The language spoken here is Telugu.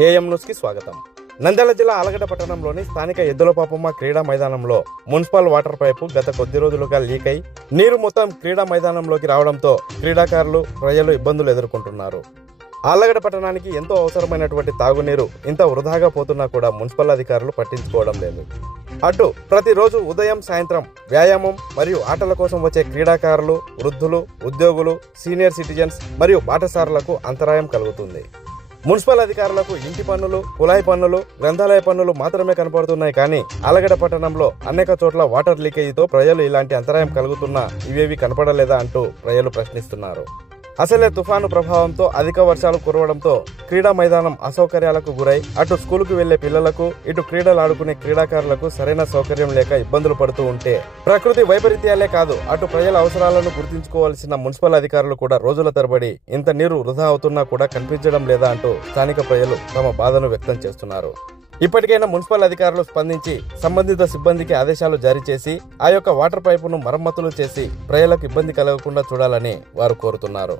ఏఎం న్యూస్కి స్వాగతం. నంద్యాల జిల్లా ఆలగడ్డ పట్టణంలోని స్థానిక ఎద్దుల పాపమ్మ క్రీడా మైదానంలో మున్సిపల్ వాటర్ పైపు గత కొద్ది రోజులుగా లీక్ అయి నీరు మొత్తం క్రీడా మైదానంలోకి రావడంతో క్రీడాకారులు ప్రజలు ఇబ్బందులు ఎదుర్కొంటున్నారు. ఆలగడ్డ పట్టణానికి ఎంతో అవసరమైనటువంటి తాగునీరు ఇంత వృధాగా పోతున్నా కూడా మున్సిపల్ అధికారులు పట్టించుకోవడం లేదు. అటు ప్రతిరోజు ఉదయం సాయంత్రం వ్యాయామం మరియు ఆటల కోసం వచ్చే క్రీడాకారులు వృద్ధులు ఉద్యోగులు సీనియర్ సిటిజన్స్ మరియు బాటసారులకు అంతరాయం కలుగుతుంది. మున్సిపల్ అధికారులకు ఇంటి పన్నులు కుళాయి పన్నులు గ్రంథాలయ పన్నులు మాత్రమే కనపడుతున్నాయి కానీ ఆలగడ పట్టణంలో అనేక చోట్ల వాటర్ లీకేజీతో ప్రజలు ఇలాంటి అంతరాయం కలుగుతున్నా ఇవేవి కనపడలేదా అంటూ ప్రజలు ప్రశ్నిస్తున్నారు. అసలే తుఫాను ప్రభావంతో అధిక వర్షాలు కురవడంతో క్రీడా మైదానం అసౌకర్యాలకు గురై అటు స్కూలుకు వెళ్ళే పిల్లలకు ఇటు క్రీడలు ఆడుకునే క్రీడాకారులకు సరైన సౌకర్యం లేక ఇబ్బందులు పడుతూ ఉంటే ప్రకృతి వైపరీత్యాలే కాదు అటు ప్రజల అవసరాలను గుర్తించుకోవాల్సిన మున్సిపల్ అధికారులు కూడా రోజుల తరబడి ఇంత నీరు వృధా అవుతున్నా కూడా కనిపించడం లేదా అంటూ స్థానిక ప్రజలు తమ బాధను వ్యక్తం చేస్తున్నారు. ఇప్పటికైనా మున్సిపల్ అధికారులు స్పందించి సంబంధిత సిబ్బందికి ఆదేశాలు జారీ చేసి ఆ యొక్క వాటర్ పైపును మరమ్మతులు చేసి ప్రజలకు ఇబ్బంది కలగకుండా చూడాలని వారు కోరుతున్నారు.